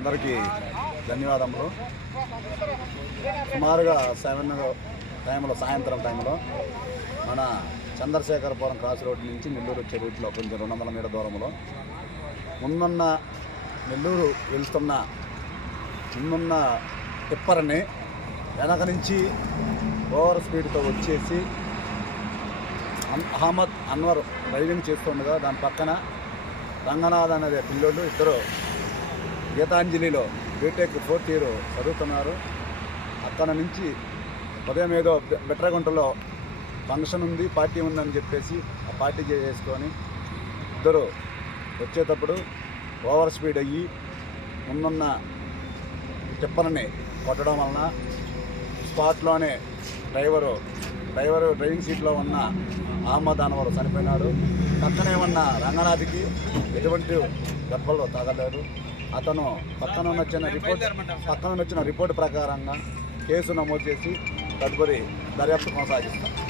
అందరికీ ధన్యవాదములు సుమారుగా సెవెన్ టైంలో సాయంత్రం టైంలో మన చంద్రశేఖరపురం క్రాస్ రోడ్ నుంచి నెల్లూరు వచ్చే రూట్లో కొంచెం రెండు వందల మీటర్ దూరంలో ముందున్న నెల్లూరు వెళ్తున్న ముందున్న టిప్పర్ని వెనక నుంచి ఓవర్ స్పీడ్తో వచ్చేసి అహ్మద్ అన్వర్ డ్రైవింగ్ చేస్తుండగా దాని పక్కన రంగనాథ్ అనేది పిల్లోడు ఇద్దరు గీతాంజలిలో బీటెక్ ఫోర్త్ ఇయర్ చదువుతున్నారు అక్కడ నుంచి ఉదయం ఏదో బెట్రగుంటలో ఫంక్షన్ ఉంది పార్టీ ఉందని చెప్పేసి ఆ పార్టీ చేసుకొని ఇద్దరు వచ్చేటప్పుడు ఓవర్ స్పీడ్ అయ్యి ముందున్న టిప్పర్ని కొట్టడం వలన స్పాట్లోనే డ్రైవరు డ్రైవరు డ్రైవింగ్ సీట్లో ఉన్న అహ్మద్ అనవరు చనిపోయినాడు పక్కనే ఉన్న రంగనాథ్కి ఎటువంటి దెబ్బలు తగలేదు అతను పక్కన వచ్చిన రిపోర్ట్ పక్కన వచ్చిన రిపోర్ట్ ప్రకారంగా కేసు నమోదు చేసి తదుపరి దర్యాప్తు కొనసాగిస్తాం